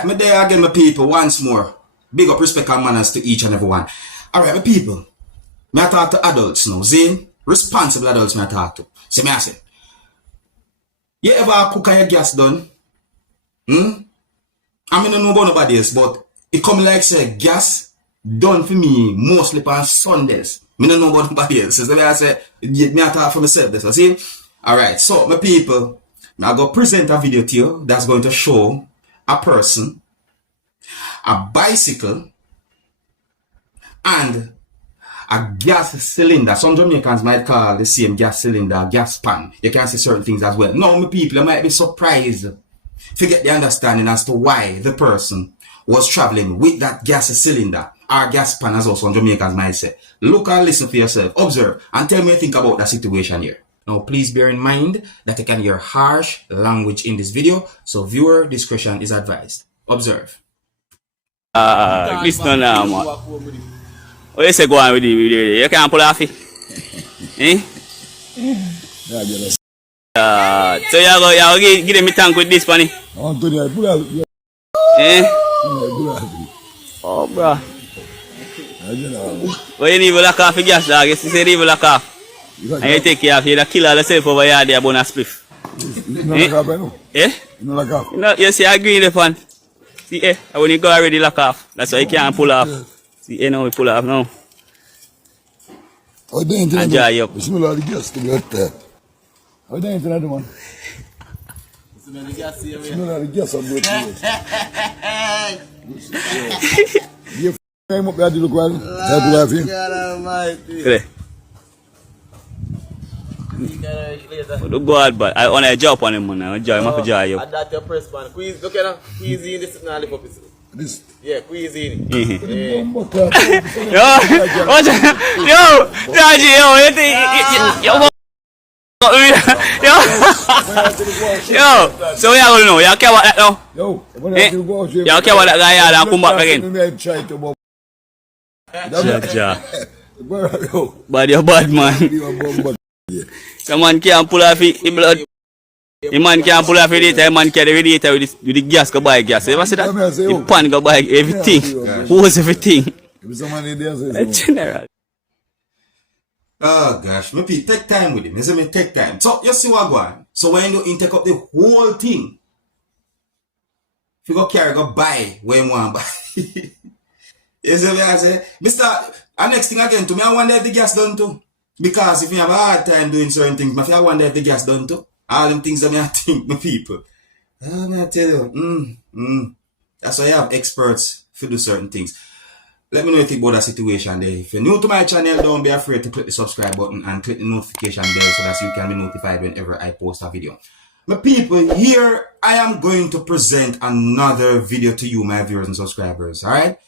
Alright, me there again, my people, once more. Big up, respect and manners to each and every one. Alright, my people. Me I talk to adults now. Zane, responsible adults me I talk to. See me I say. You ever cook your gas done? I mean, I don't know about nobody else, but it come like say gas done for me mostly on Sundays. I don't know about nobody else. So I say, me I talk for myself this. See? Alright, so my people, I'm going to present a video to you that's going to show a person, a bicycle, and a gas cylinder. Some Jamaicans might call the same gas cylinder gas pan. You can see certain things as well. Now, my people, I might be surprised to get the understanding as to why the person was traveling with that gas cylinder or gas pan, as also some Jamaicans might say. Look and listen for yourself, observe, and tell me what you think about that situation here. Now, please bear in mind that you can hear harsh language in this video, so viewer discretion is advised. Observe. Listen now, man. What you say go on with the video? You can't pull off it? Eh? So you go give them a tank with this money? Eh? Oh, bro. Well, you need to lock off the gas, dog. You see, you need to lock off. And you take care of you, the killer yourself over here, there, bonus spliff. Eh? You see, I agree with the fan. See, eh? When you go already lock off, that's why you can't pull off. See, eh, now we pull off now. And dry up. Smell the gas to be out there. How do you enter that one? Smell the gas here. Smell the gas on both ways. You f***ing up there to look well. Help laughing. Okay. Look good, but I want to jump on him, man. I enjoy him, I enjoy you. And that's your press man. Quiz, look at him. Queasy in this now, lift up his. This? Yeah, queasy in it. Yo, Daddy, yo, so we are going to know. You care about that now? Yo, you care about that guy here and come back again? But you're bad, man. The man can't pull off it, blood. The man can't pull off it, the man carry radiator with the gas, go buy gas. You ever see that? The pan go buy everything. Who was everything? General. Oh gosh, maybe take time with him. You see me take time. So you see what go on. So when you take up the whole thing, if you go carry, go buy where you want buy. You see me I say, Mr. And next thing again to me, I wonder if the gas done too. Because if you have a hard time doing certain things, I wonder if the gas done too. All them things that I think, my people. I tell you, that's why I have experts to do certain things. Let me know what you think about that situation there. If you're new to my channel, don't be afraid to click the subscribe button and click the notification bell so that you can be notified whenever I post a video. My people, here I am going to present another video to you, my viewers and subscribers. Alright,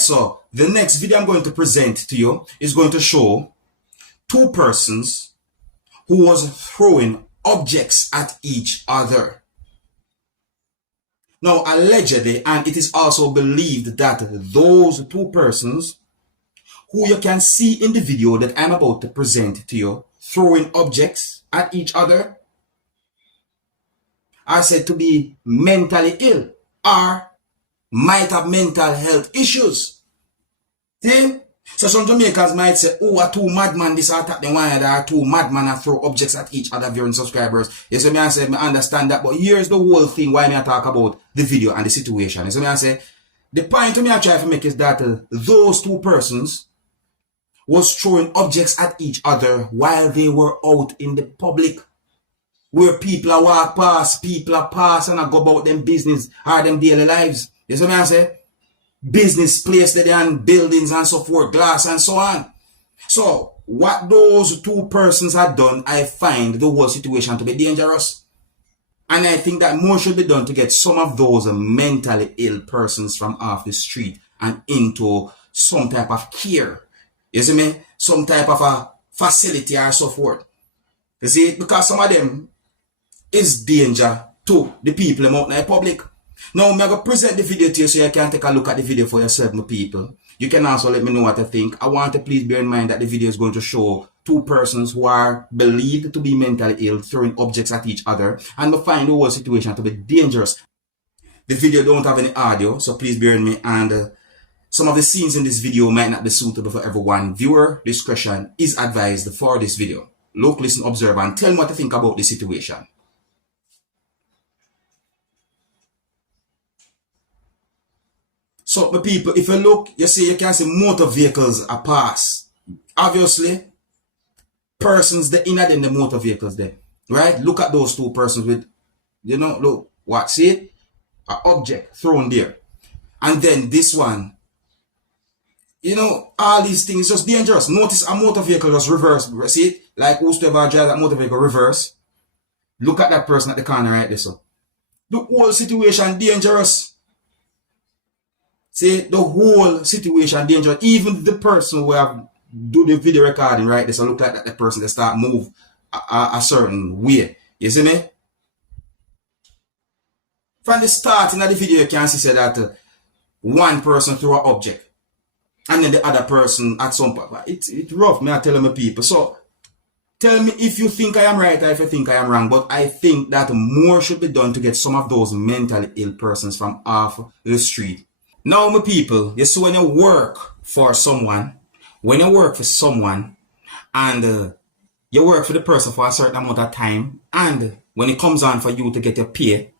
so the next video I'm going to present to you is going to show two persons who was throwing objects at each other. Now, allegedly, and it is also believed that those two persons who you can see in the video that I'm about to present to you throwing objects at each other are said to be mentally ill or might have mental health issues. See? So some Jamaicans might say, oh, are two madmen this attack the one, there are two madmen that throw objects at each other, viewing subscribers. You see me I say, I understand that, but here's the whole thing why me I talk about the video and the situation. You see me I say, the point to me I try to make is that those two persons was throwing objects at each other while they were out in the public, where people are walk past, people are pass and I go about them business or them daily lives. You see me I say? Business place that they and buildings and so forth, glass and so on. So, what those two persons had done, I find the whole situation to be dangerous. And I think that more should be done to get some of those mentally ill persons from off the street and into some type of care. You see me? Some type of a facility or so forth. You see? Because some of them is danger to the people out in the public. Now, I'm going to present the video to you so you can take a look at the video for yourself, my people. You can also let me know what you think. I want to please bear in mind that the video is going to show two persons who are believed to be mentally ill throwing objects at each other, and we find the whole situation to be dangerous. The video don't have any audio, so please bear with me. And some of the scenes in this video might not be suitable for everyone. Viewer discretion is advised for this video. Look, listen, observe, and tell me what you think about the situation. So, my people, if you look, you see, you can see motor vehicles are pass. Obviously, persons the inner than the motor vehicles there, right? Look at those two persons with, you know, look, what, see it? An object thrown there. And then this one, you know, all these things just dangerous. Notice a motor vehicle just reverse. See it? Like whosoever drives that motor vehicle reverse. Look at that person at the corner right there. So the whole situation dangerous. See, the whole situation dangerous. Even the person who have do the video recording right there. So look like that the person that start move a certain way. You see me? From the starting of the video, you can see that one person threw an object. And then the other person at some point. It's rough, me I tell my people. So tell me if you think I am right or if you think I am wrong. But I think that more should be done to get some of those mentally ill persons from off the street. Now, my people, you see when you work for someone, and you work for the person for a certain amount of time, and when it comes on for you to get your pay,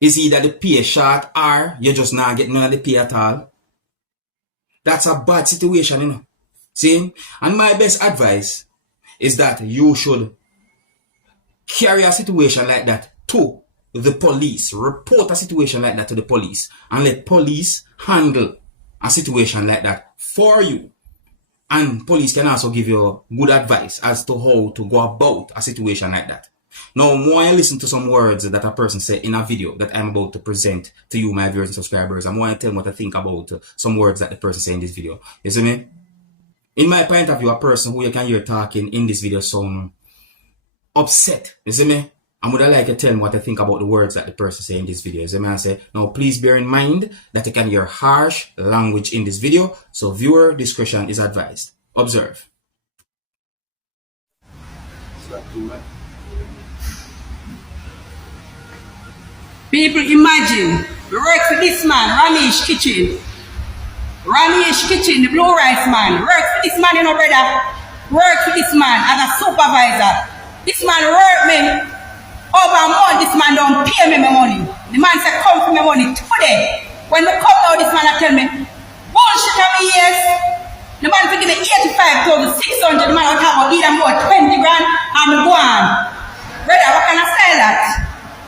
is either the pay short or you just not getting none of the pay at all. That's a bad situation, you know. See? And my best advice is that you should carry a situation like that to the police. Report a situation like that to the police. And let police handle a situation like that for you. And police can also give you good advice as to how to go about a situation like that. Now, more I listen to some words that a person said in a video that I'm about to present to you, my viewers and subscribers. I want to tell them what I think about some words that the person said in this video. You see me? In my point of view, a person who you can hear talking in this video sound upset. You see me? I would like to tell them what I think about the words that the person said in this video. You see me? I say, now please bear in mind that you can hear harsh language in this video. So viewer discretion is advised. Observe. People, imagine, we work for this man, Ramesh Kitchen, the blue rice man. Work for this man, you know, brother. Work for this man as a supervisor. This man work me over a month. This man don't pay me my money. The man said, come for my money today. When we come now, this man tell me, bullshit of me, yes. The man give me 85,600. The man will have either more 20 grand and me go on. Brother, what can I say that?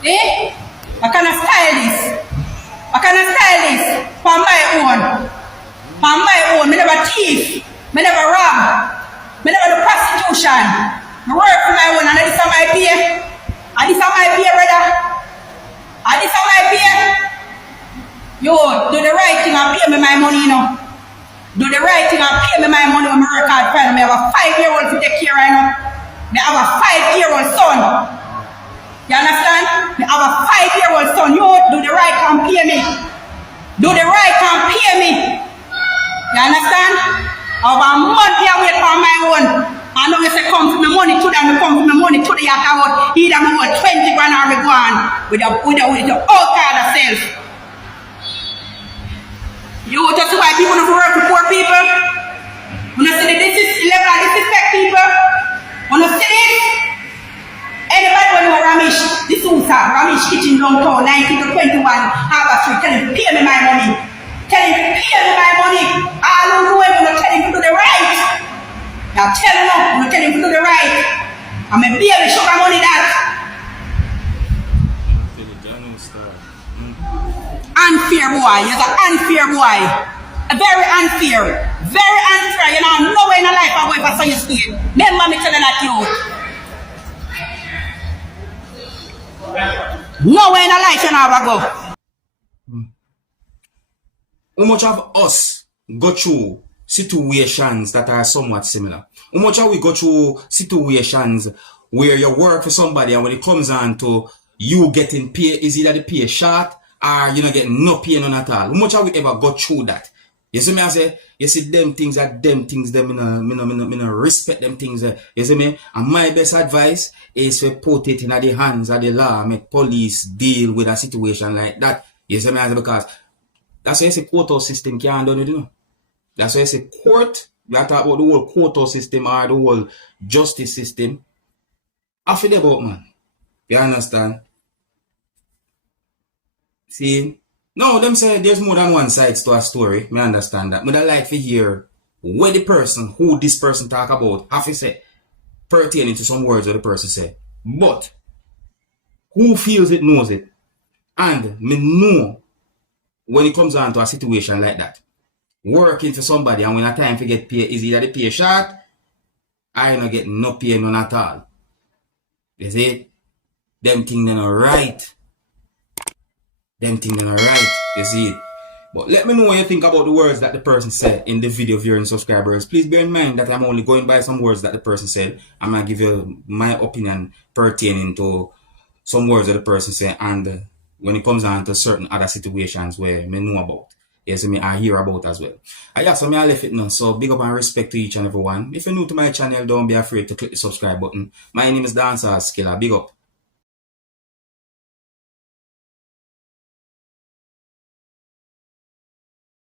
Eh? I cannot style this. I cannot style this for my own. For my own. Me never thief. Me never rob. Me never do prostitution. I work for my own and this is my pay. And this is my pay, brother. And this is my pay. Yo, do the right thing and pay me my money, you know. Do the right thing and pay me my money when I work hard for. I have a 5-year-old to take care of, you know. I have a 5-year-old son. You understand? I have a 5-year-old son. You do the right and pay me. Do the right and pay me. You understand? I have a month here wait for my own. I know you say come for my money today, I come for my money today. I can out either me want 20 grand or me go on with the all kind of self. You just why people don't work with poor people. When you see this is level of disrespect people. When you see this. Anybody when you are Ramesh, this is Ramesh Kitchen downtown, 19 to 21, Harbour Street, tell him to pay me my money. Tell him to pay me my money. All who know him, I'm tell him to do the right. Now tell him up, I'm tell him to do the right. I'm a baby, show my money that. Unfair boy, you're an unfair boy. A very unfair. Very unfair. You know, no way in a life I'm going for so you stay. Remember me telling that you. Nowhere in a life you never go. How much of us go through situations that are somewhat similar? How much of we go through situations where you work for somebody and when it comes on to you getting pay, is either the pay short or you not getting no pay none at all? How much have we ever got through that? You see me I say, you see them things them, me no respect them things. You see me? And my best advice is to put it in the hands of the law, make police deal with a situation like that. You see me I say, because that's why you see courthouse system can't do it, you know. That's why you see court, we are talking about the whole courthouse system or the whole justice system. I feel about, man. You understand? See? No, them say there's more than one side to a story. Me understand that. But I like to hear where the person, who this person talk about, have to say, pertaining to some words that the person say. But, who feels it knows it. And me know when it comes on to a situation like that. Working for somebody and when a time to get paid is either the pay short, I not get no pay none at all. You see? Them things they not right. Them things they not right. You see it? But let me know what you think about the words that the person said in the video, viewing subscribers. Please bear in mind that I'm only going by some words that the person said. I'm going to give you my opinion pertaining to some words that the person said. And when it comes on to certain other situations where I know about. Yes, I hear about as well. I left it now. So big up and respect to each and every one. If you're new to my channel, don't be afraid to click the subscribe button. My name is Dancehall Skilla. Big up.